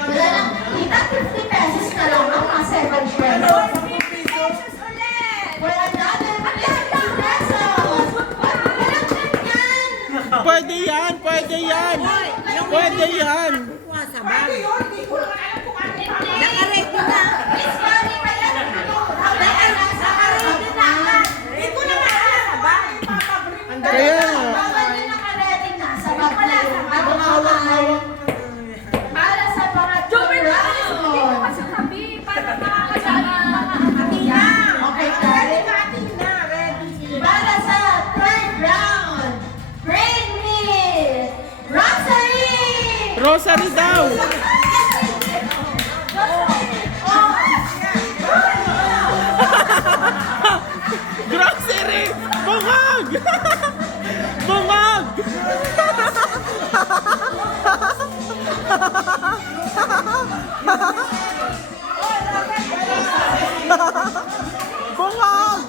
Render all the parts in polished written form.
Wala lang, tita, 50 pesos na lang ang mga 7 pesos. Wala na, 50 pesos. Walang ganyan. Pwede yan, pwede yan. Pwede yan. Pwede yun, di ko lang alam kung ano pa. Nakaready na. Miss Bonnie, wala na. Nakaready na. Di ko na alam sa bag. Kaya nga. Bawal na naka-ready na sa bag na. Para sa mga turon. Sa tabi, para makakasama mga Okay, Karen. Ready na, ready. Para sa third round, bring me Rosary! Rosary daw. Grocery! Bungag! Bungag! Bungag!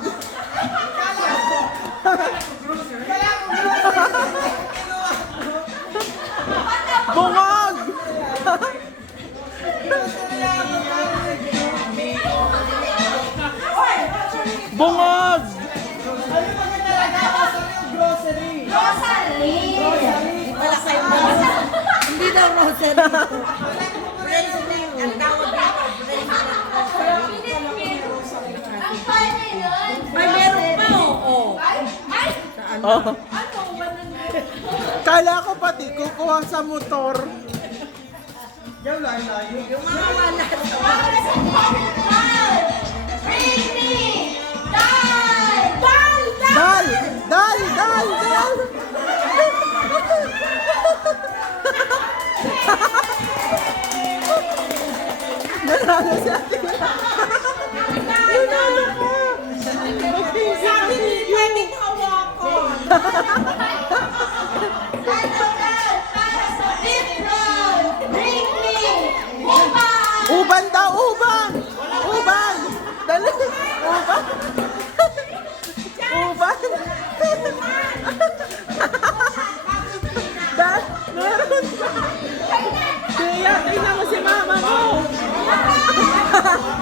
Bungag! Bungag! Rosary! Wala kayo hindi daw rosary. Bracelet. Ang tawag dito, bracelet. Ang pwede yun! May meron pa, oo. Oh. Kala ko pati kukuha sa motor. Yung mga wala. Para sa third round, bring me Dal! Dal! Dal! Dal! Dal! Nanalo si Ate. Nanalo ko! Sabi ni pwedeng hawakon. Para sa fifth round, bring me Uban! Uban daw! Uban! Uban! Dali! Uban! Uban! Dal! Meron ka! Kaya, tingnan mo si mama mo!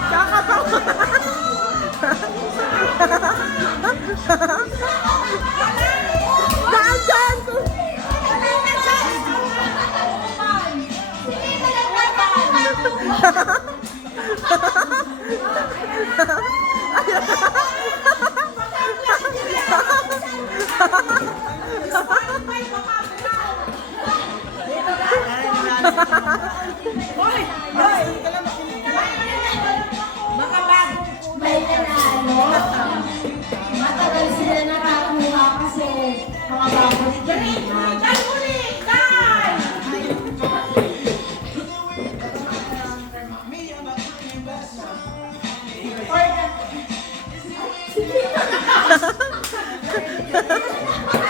Kakapawa! Daan dyan! Mga bago. May nanalo. Matagal sila nakakuha kasi mga bago sila. Dal muli! Dal!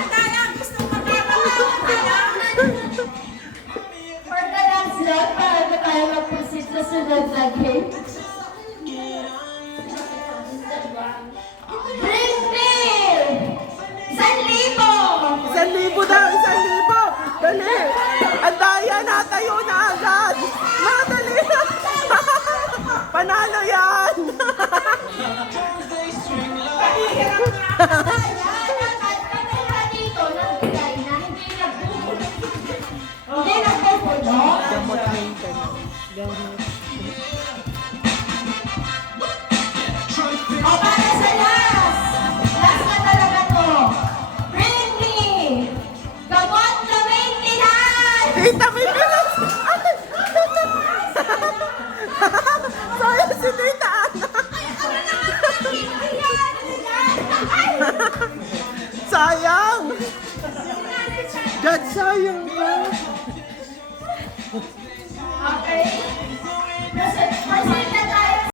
Tala, gusto mo For the last round, para na tayo mag-proceed sa sunod na game. Bring me! 1,000! 1,000 daw! 1,000! Dali! Ang daya! Natayo na agad! Madali! Panalo yan! Hindi nagpupuno. Gamot maintenance. Gamot